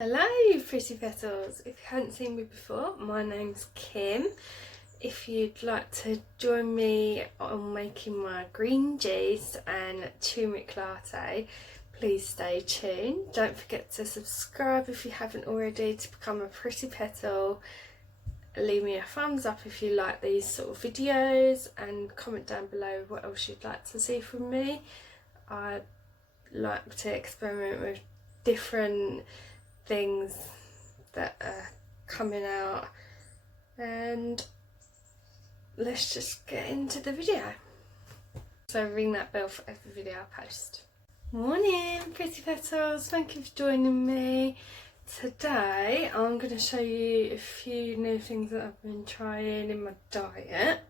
Hello pretty petals, if you haven't seen me before, my name's Kim. If you'd like to join me on making my green juice and turmeric latte, please stay tuned. Don't forget to subscribe if you haven't already to become a pretty petal. Leave me a thumbs up if you like these sort of videos and comment down below what else you'd like to see from me. I like to experiment with different things that are coming out, and let's just get into the video. So ring that bell for every video I post. Morning pretty petals, thank you for joining me. Today I'm going to show you a few new things that I've been trying in my diet.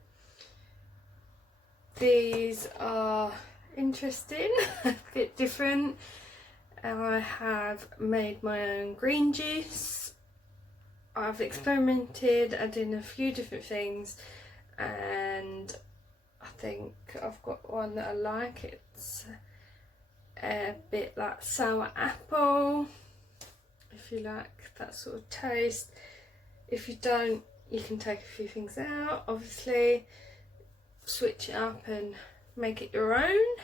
These are interesting, a bit different. I have made my own green juice. I've experimented adding a few different things, and I think I've got one that I like. It's a bit like sour apple, if you like that sort of taste. If you don't, you can take a few things out, obviously switch it up and make it your own,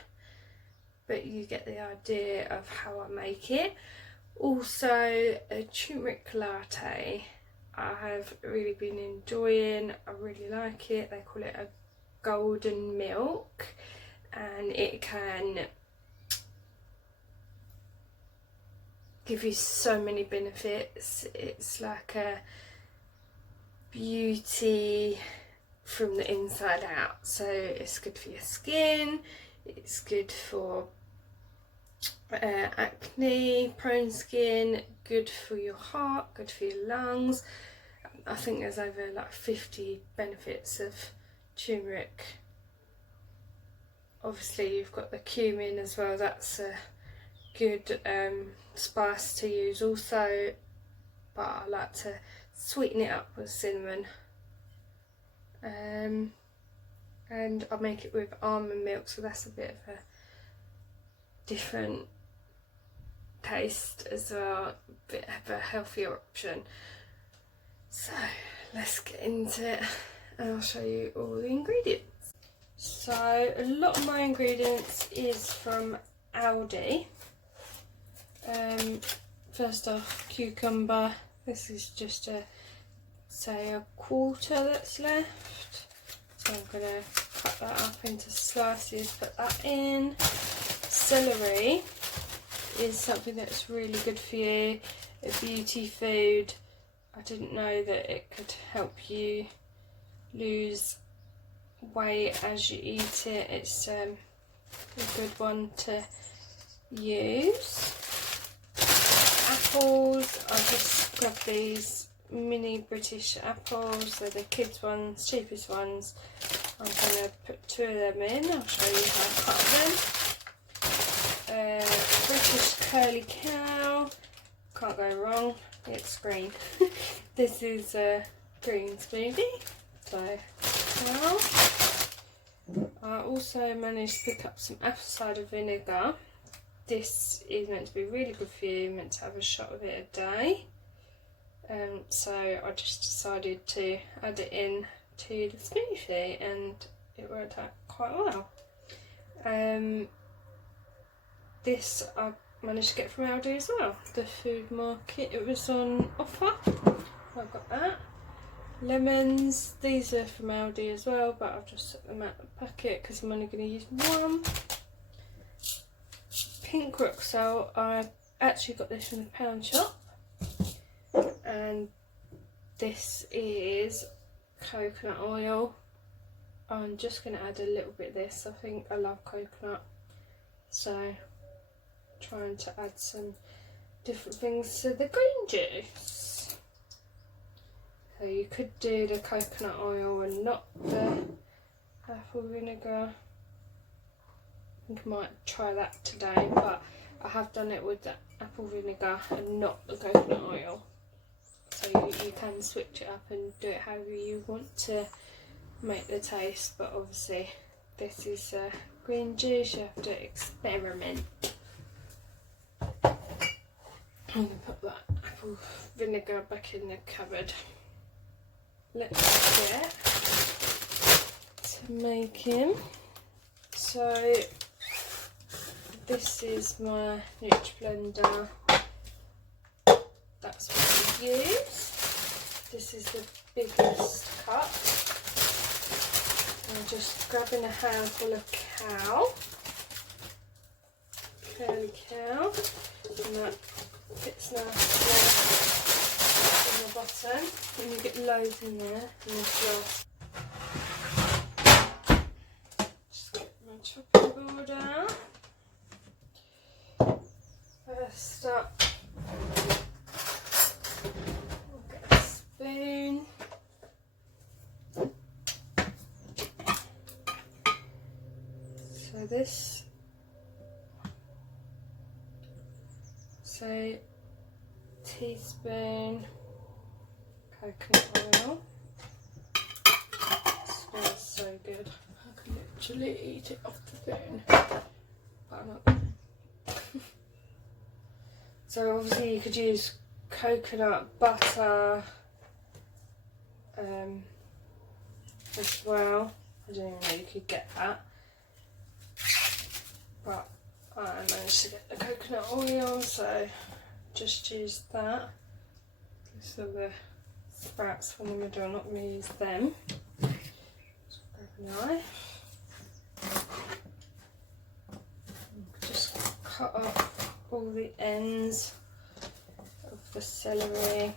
but you get the idea of how I make it. Also, a turmeric latte I have really been enjoying. I really like it. They call it a golden milk, and it can give you so many benefits. It's like a beauty from the inside out. So it's good for your skin, it's good for acne prone skin, good for your heart, good for your lungs. I think there's over like 50 benefits of turmeric. Obviously you've got the cumin as well, that's a good spice to use also, but I like to sweeten it up with cinnamon. And I make it with almond milk, so that's a bit of a different taste as well, a bit of a healthier option. So let's get into it and I'll show you all the ingredients. So a lot of my ingredients is from Aldi. First off, cucumber. This is just a quarter that's left. So I'm going to cut that up into slices, put that in. Celery is something that's really good for you, a beauty food. I didn't know that it could help you lose weight as you eat it. It's a good one to use. Apples, I just grabbed these mini British apples. They're the kids ones, cheapest ones. I'm going to put 2 of them in. I'll show you how I cut them. British curly cow, can't go wrong, it's green. This is a green smoothie, so well. I also managed to pick up some apple cider vinegar. This is meant to be really good for you, meant to have a shot of it a day. So I just decided to add it in to the smoothie, and it worked out quite well. This I managed to get from Aldi as well, the food market. It was on offer, I got that. Lemons, these are from Aldi as well, but I've just set them out of the packet because I'm only going to use one. Pink rock salt, I actually got this from the pound shop, and this is coconut oil. I'm just going to add a little bit of this. I think I love coconut, so trying to add some different things to the green juice. So you could do the coconut oil and not the apple vinegar. I think I might try that today, but I have done it with the apple vinegar and not the coconut oil. So you can switch it up and do it however you want to make the taste, but obviously this is green juice, you have to experiment. I'm going to put that apple apple vinegar back in the cupboard. Let's get to making. So this is my nutriblender. That's what I use. This is the biggest cup. I'm just grabbing a handful of curly cow, and that fits nicely in the bottom, and you get loads in there in this glass. Just get my chopping board out. First up, we'll get a spoon. So this, teaspoon coconut oil. It smells so good. I can literally eat it off the spoon, but I'm not going to. So obviously you could use coconut butter as well. I don't even know you could get that, but I managed to get the coconut oil, so just use that. These are the sprouts from the middle, I'm not going to use them. Just grab a knife. Just cut off all the ends of the celery.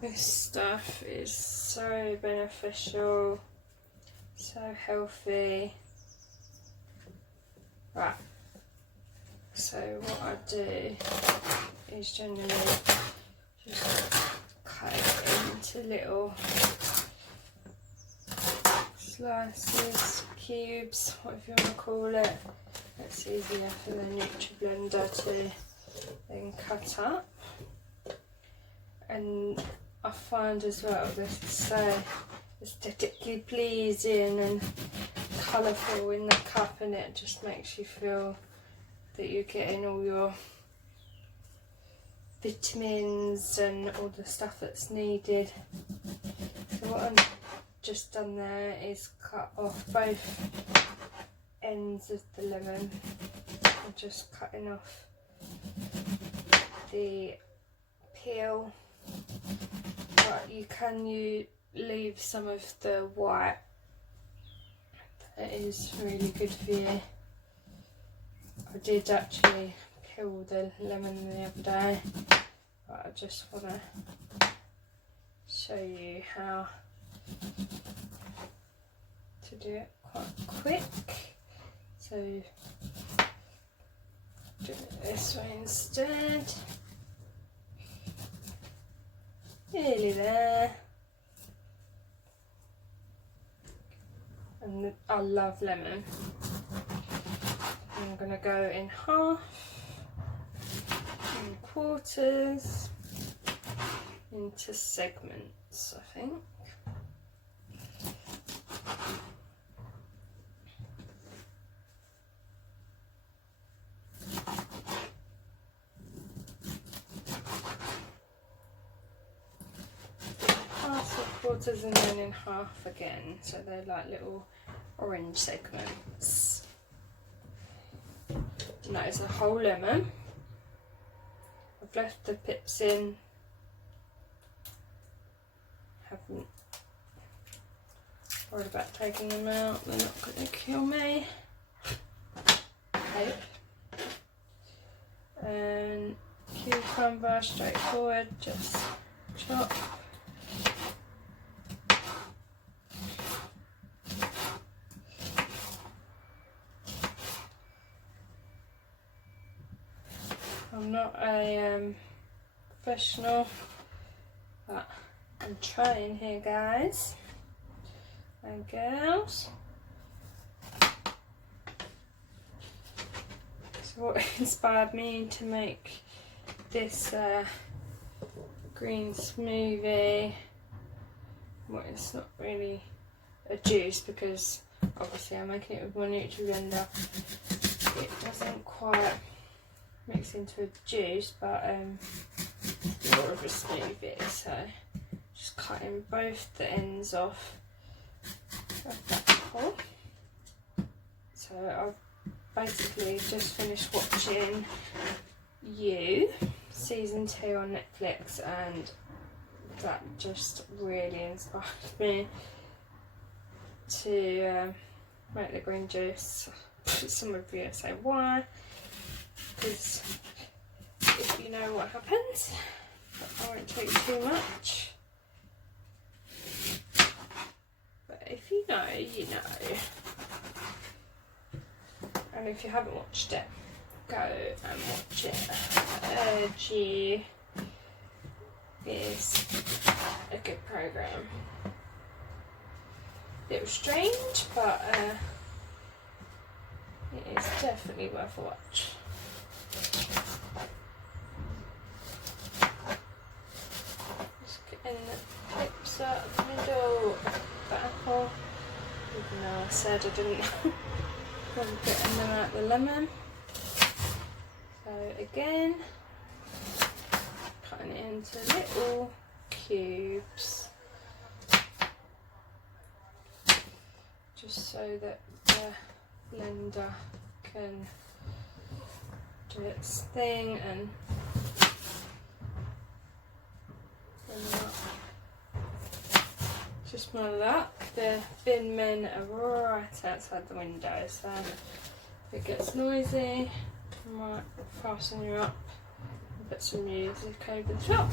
This stuff is so beneficial, so healthy. Right, so what I do is generally just cut it into little slices, cubes, whatever you want to call it. It's easier for the nutriblender to then cut up. And I find as well this is so aesthetically pleasing and colourful in the cup, and it just makes you feel that you're getting all your vitamins and all the stuff that's needed. So what I've just done there is cut off both ends of the lemon. I'm just cutting off the peel, but you can leave some of the white. That is really good for you. I did actually peel the lemon the other day, but I just want to show you how to do it quite quick. So do it this way instead. Nearly there. And I love lemon. I'm going to go in half, in quarters, into segments, I think. Quarters and then in half again, so they're like little orange segments. And that is a whole lemon. I've left the pips in, haven't worried about taking them out, they're not going to kill me. Okay. And cucumber, straightforward, just chop. I'm not a professional, but I'm trying here, guys and girls. So what inspired me to make this green smoothie, well, it's not really a juice because obviously I'm making it with my nutriblender, it doesn't quite mix into a juice, but more of a smoothie. So just cutting both the ends off of that apple. So I've basically just finished watching season 2 on Netflix, and that just really inspired me to make the green juice. Some of you say why, because if you know what happens, I won't take too much, but if you know, you know. And if you haven't watched it, go and watch it. G is a good program. A little strange, but it is definitely worth a watch. Just getting the tips out of the middle of the apple, even though I said I didn't want to get them out the lemon. So again, cutting it into little cubes, just so that the blender can do its thing and just my luck, the bin men are right outside the window, so if it gets noisy, I might fasten you up and put some music over the top.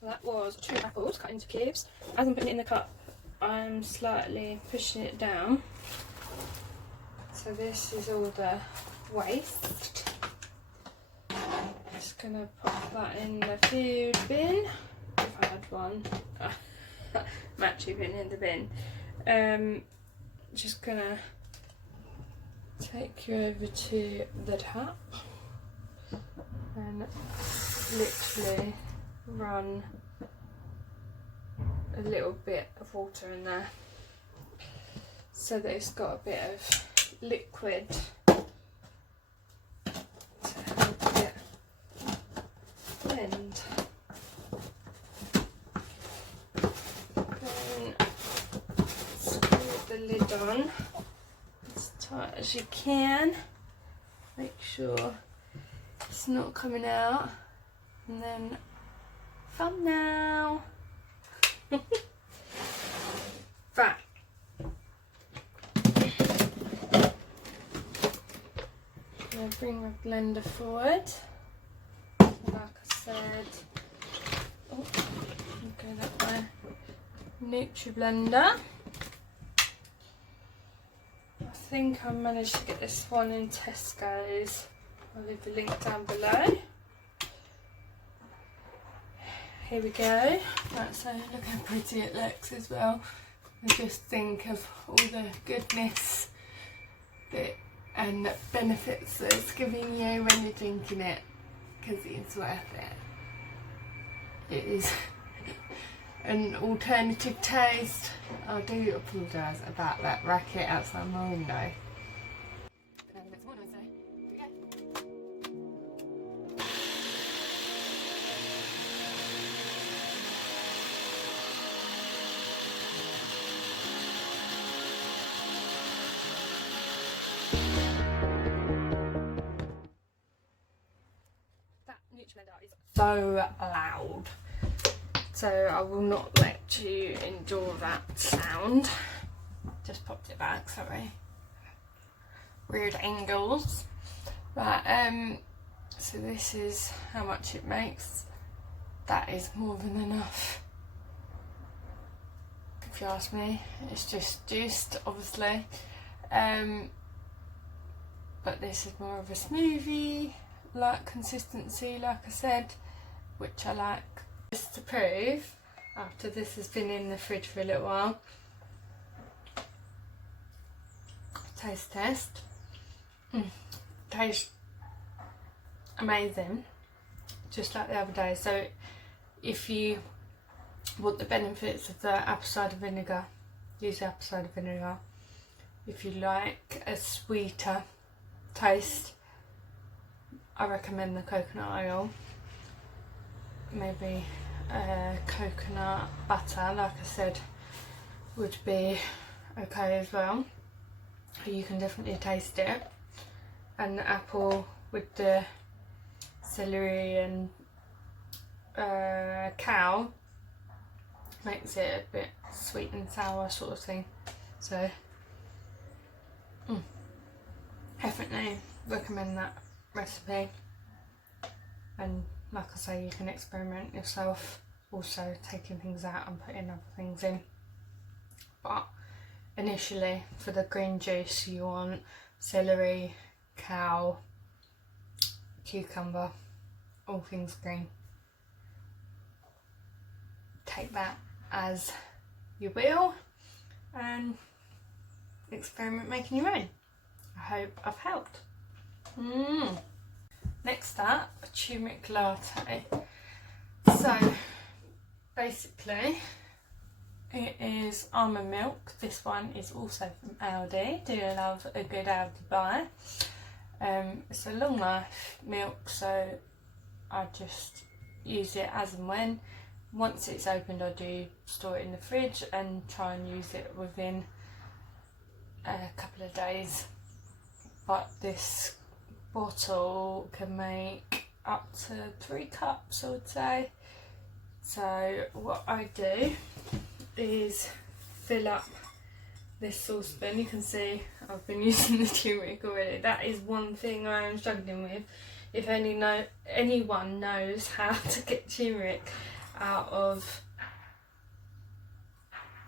So that was 2 apples cut into cubes. As I'm putting it in the cup, I'm slightly pushing it down. So this is all the waste. Just gonna pop that in the food bin, if I had one. I'm actually putting it in the bin. Just gonna take you over to the tap and literally run a little bit of water in there so that it's got a bit of liquid to help it blend. Then screw the lid on as tight as you can, make sure it's not coming out, and then fun now. Right. I'm going to bring my blender forward. Like I said, I'm going to get my nutriblender. I think I managed to get this one in Tesco's. I'll leave the link down below. Here we go. Right, so look how pretty it looks as well. I just think of all the goodness and benefits that it's giving you when you're drinking it, because it's worth it. It is an alternative taste. I do apologise about that racket outside my window. Is so loud, so I will not let you endure that sound. Just popped it back, sorry. Weird angles. But so this is how much it makes. That is more than enough, if you ask me. It's just juiced, obviously. But this is more of a smoothie like consistency, like I said, which I like. Just to prove, after this has been in the fridge for a little while, taste test. Tastes amazing, just like the other day. So if you want the benefits of the apple cider vinegar, use the apple cider vinegar. If you like a sweeter taste, I recommend the coconut oil. Maybe coconut butter, like I said, would be okay as well. You can definitely taste it. And the apple with the celery and kale makes it a bit sweet and sour sort of thing. So definitely recommend that recipe. And like I say, you can experiment yourself, also taking things out and putting other things in. But initially, for the green juice, you want celery, kale, cucumber, all things green. Take that as you will and experiment making your own. I hope I've helped. Next up, a turmeric latte. So basically it is almond milk. This one is also from Aldi. Do love a good Aldi buy. It's a long life milk, so I just use it as and when. Once it's opened, I do store it in the fridge and try and use it within a couple of days. But this bottle can make up to 3 cups, I would say. So what I do is fill up this saucepan. You can see I've been using the turmeric already. That is one thing I am struggling with. If anyone knows how to get turmeric out of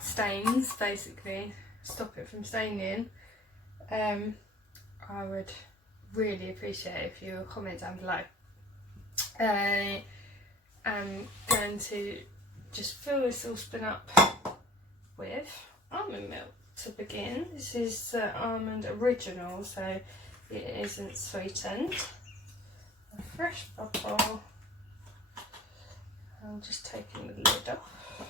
stains, basically stop it from staining, I would really appreciate it if you would comment down below. I'm going to just fill this saucepan up with almond milk to begin. This is almond original, so it isn't sweetened. A fresh bottle. I'm just taking the lid off,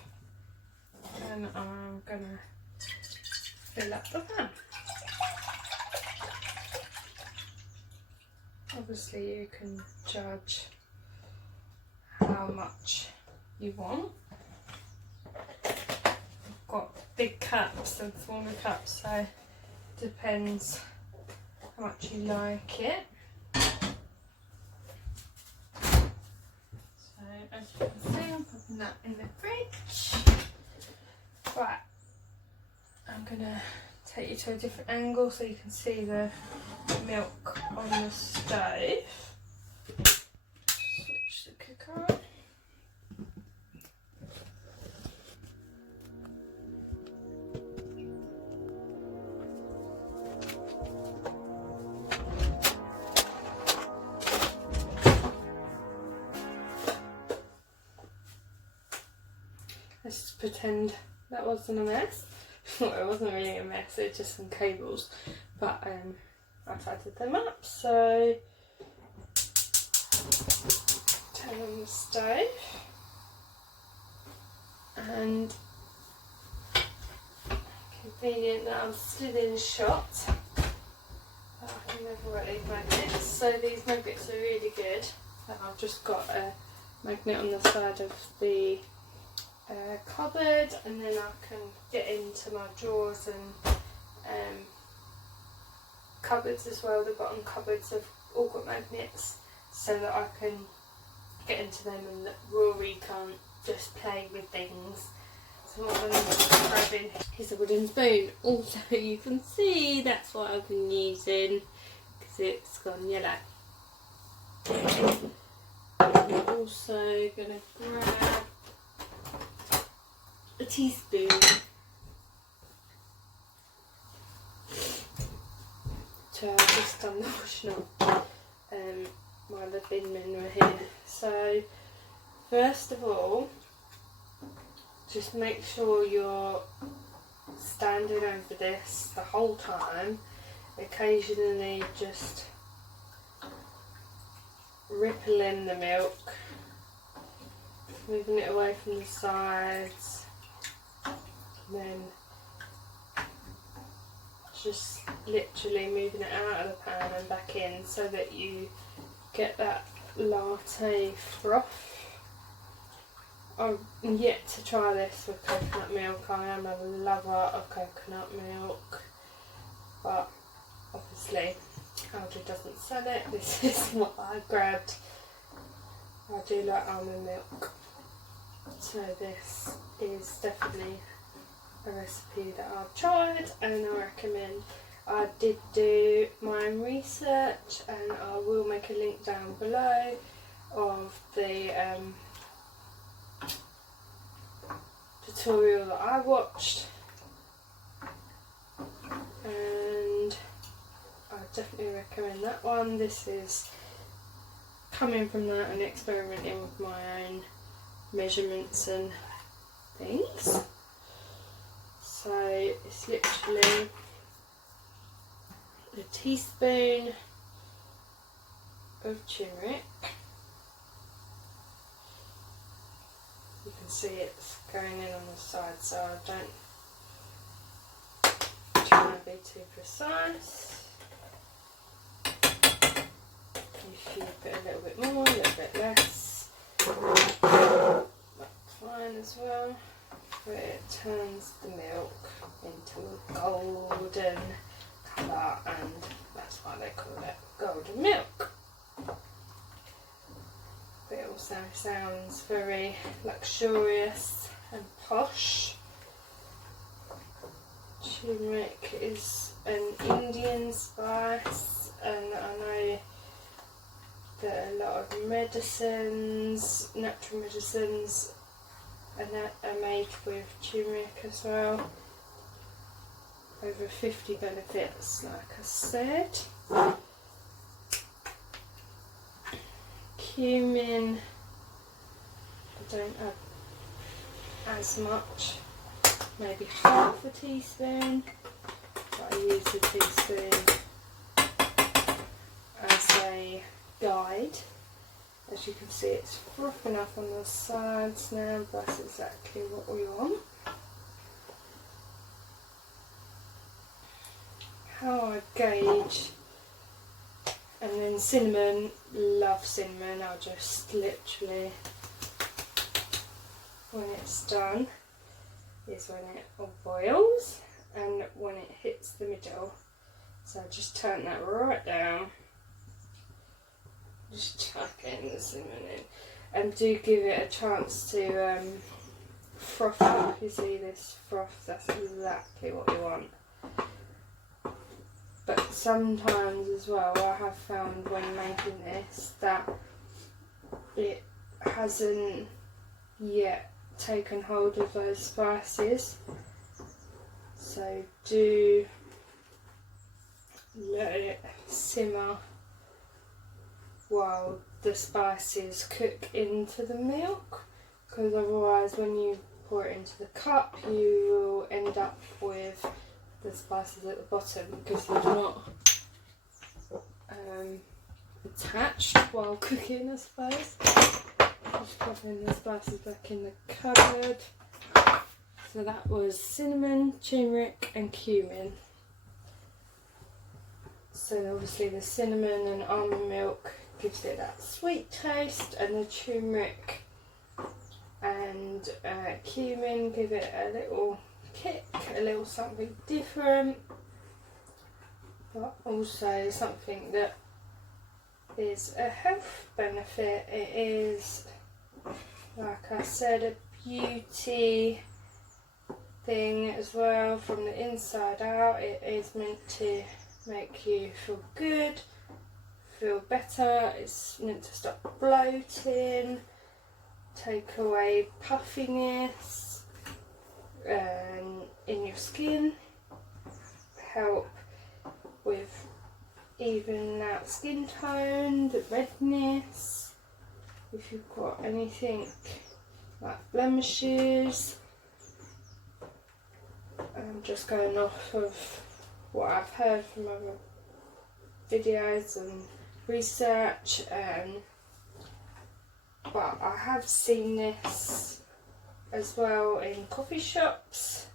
and I'm gonna fill up the pan. Obviously you can judge how much you want. I've got big cups and smaller cups, so it depends how much you like it. So as you can see, I'm putting that in the fridge. Right, I'm gonna take you to a different angle so you can see the milk on the stove. Switch the cooker on. Let's just pretend that wasn't a mess. Well, it wasn't really a mess, it was just some cables, but I tidied them up. So turn on the stove, and convenient that I'm still in shot. I can never really magnets, so these nuggets are really good. I've just got a magnet on the side of the cupboard, and then I can get into my drawers and cupboards as well. The bottom cupboards have all got magnets so that I can get into them and that Rory can't just play with things. So what I'm grabbing is a wooden spoon. Also you can see that's what I've been using because it's gone yellow. I'm also going to grab a teaspoon So I've just done the washing up while the bin men were here. So first of all, just make sure you're standing over this the whole time. Occasionally just rippling the milk, moving it away from the sides, and then just literally moving it out of the pan and back in so that you get that latte froth. I'm yet to try this with coconut milk. I am a lover of coconut milk, but obviously Aldi doesn't sell it. This is what I grabbed. I do like almond milk, so this is definitely a recipe that I've tried and I recommend. I did do my own research and I will make a link down below of the tutorial that I watched, and I definitely recommend that one. This is coming from that and experimenting with my own measurements and things. So it's literally a teaspoon of turmeric. You can see it's going in on the side, so I don't try and be too precise. If you put a little bit more, a little bit less, that's fine as well. But it turns the milk into a golden colour, and that's why they call it golden milk. But it also sounds very luxurious and posh. Turmeric is an Indian spice, and I know that a lot of medicines, natural medicines, are made with turmeric as well. Over 50 benefits, like I said. Cumin, I don't add as much, maybe half a teaspoon, but I use the teaspoon as a guide. As you can see, it's frothing up on the sides now, that's exactly what we want. How I gauge, and then cinnamon, love cinnamon. I'll just literally, when it's done, is when it all boils and when it hits the middle. So I just turn that right down. Just chuck in the cinnamon in, and do give it a chance to froth up. You see this froth? That's exactly what you want. But sometimes as well, I have found when making this that it hasn't yet taken hold of those spices. So do let it simmer while the spices cook into the milk, because otherwise when you pour it into the cup you will end up with the spices at the bottom because they're not attached while cooking, I suppose. Just popping the spices back in the cupboard. So that was cinnamon, turmeric and cumin. So obviously the cinnamon and almond milk gives it that sweet taste, and the turmeric and cumin give it a little kick, a little something different, but also something that is a health benefit. It is, like I said, a beauty thing as well. From the inside out, it is meant to make you feel good, feel better. It's meant to stop bloating, take away puffiness in your skin, help with even out skin tone, the redness, if you've got anything like blemishes. I'm just going off of what I've heard from other videos and research, but I have seen this as well in coffee shops.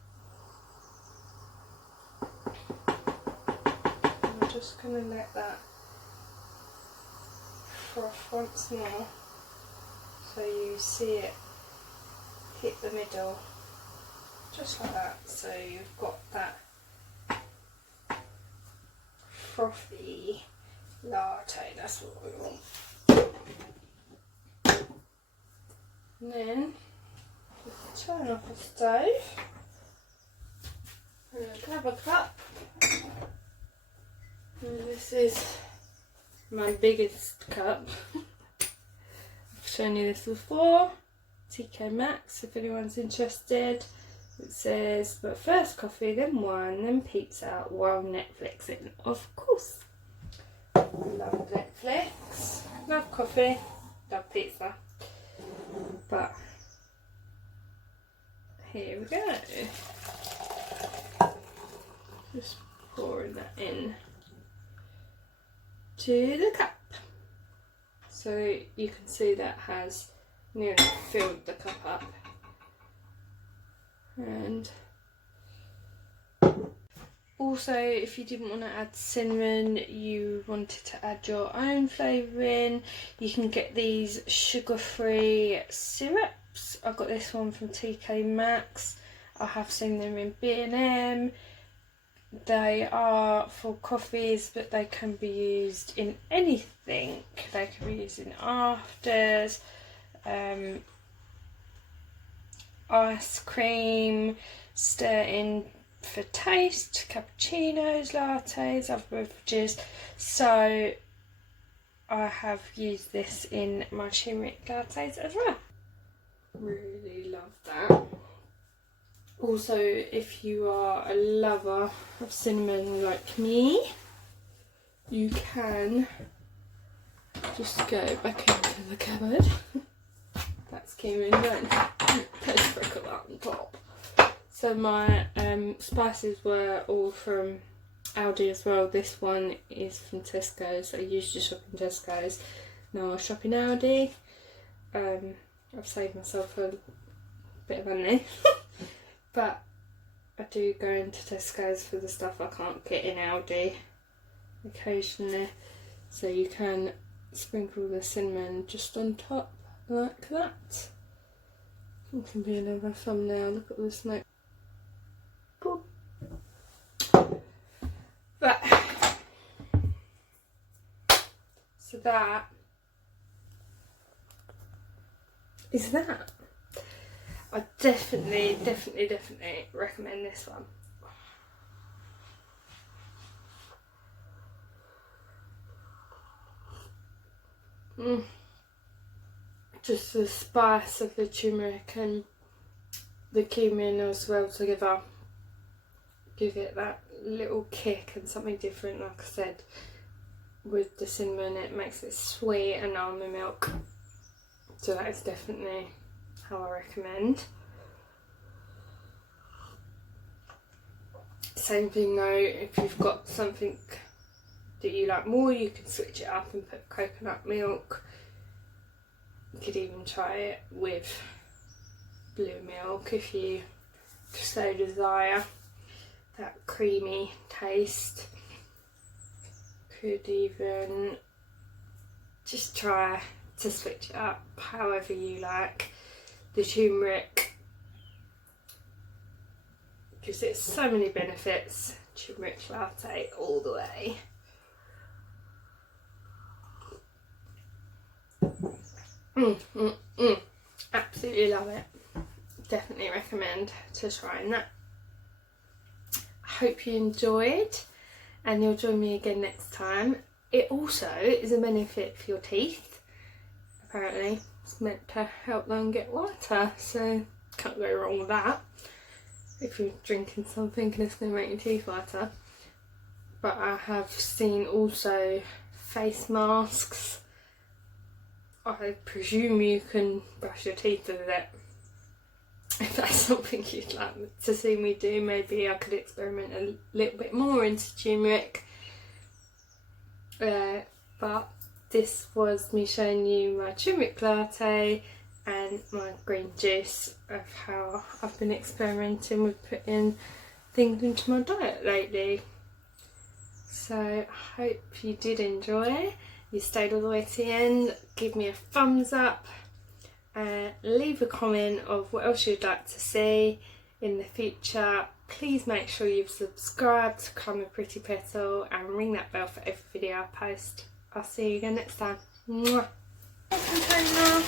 I'm just going to let that froth once more so you see it hit the middle, just like that, so you've got that frothy latte, that's what we want. And then turn off the stove and grab a cup, and this is my biggest cup. I've shown you this before, TK Maxx if anyone's interested. It says, but first coffee, then wine, then pizza while Netflixing. Of course. Love Netflix, love coffee, love pizza. But here we go. Just pouring that in to the cup. So you can see that has nearly filled the cup up. And also, if you didn't want to add cinnamon, you wanted to add your own flavouring, you can get these sugar-free syrups. I got this one from TK Maxx. I have seen them in B&M. They are for coffees, but they can be used in anything. They can be used in afters, ice cream, stir in for taste, cappuccinos, lattes, other beverages. So I have used this in my turmeric lattes as well. Really love that. Also, if you are a lover of cinnamon like me, you can just go back into the cupboard. That's cumin, don't it? Let's sprinkle that on top. So my spices were all from Aldi as well. This one is from Tesco's. I used to shop in Tesco's. Now I shop in Aldi. I've saved myself a bit of money. But I do go into Tesco's for the stuff I can't get in Aldi occasionally. So you can sprinkle the cinnamon just on top like that. It can be another thumbnail. Look at the smoke. Boop. But so that is that. I definitely recommend this one. Just the spice of the turmeric and the cumin as well together give it that little kick and something different. Like I said, with the cinnamon it makes it sweet and almond milk, so that is definitely how I recommend. Same thing though, if you've got something that you like more, you can switch it up and put coconut milk. You could even try it with blue milk if you so desire that creamy taste. Could even just try to switch it up however you like. The turmeric gives it so many benefits. Turmeric latte all the way. Absolutely love it. Definitely recommend to trying that. I hope you enjoyed and you'll join me again next time. It also is a benefit for your teeth. Apparently it's meant to help them get whiter, so can't go wrong with that if you're drinking something and it's going to make your teeth whiter. but I have seen also face masks. I presume you can brush your teeth with it. If that's something you'd like to see me do, maybe I could experiment a little bit more into turmeric. But this was me showing you my turmeric latte and my green juice of how I've been experimenting with putting things into my diet lately. So I hope you did enjoy. You stayed all the way to the end. Give me a thumbs up. Leave a comment of what else you'd like to see in the future. Please make sure you've subscribed to Come a Pretty Petal and ring that bell for every video I post. I'll see you again next time. Mwah. Container.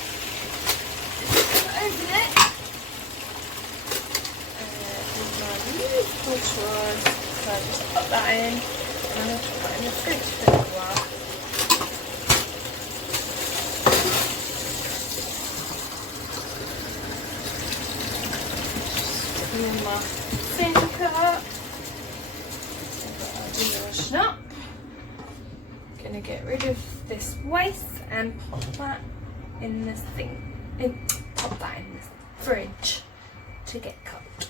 Open it. So I just put that in and I'll just put it in the fridge for a little while. In my thinker. So I'll do washing up. Gonna get rid of this waste and pop that in this thing. Pop that in the fridge to get cooked.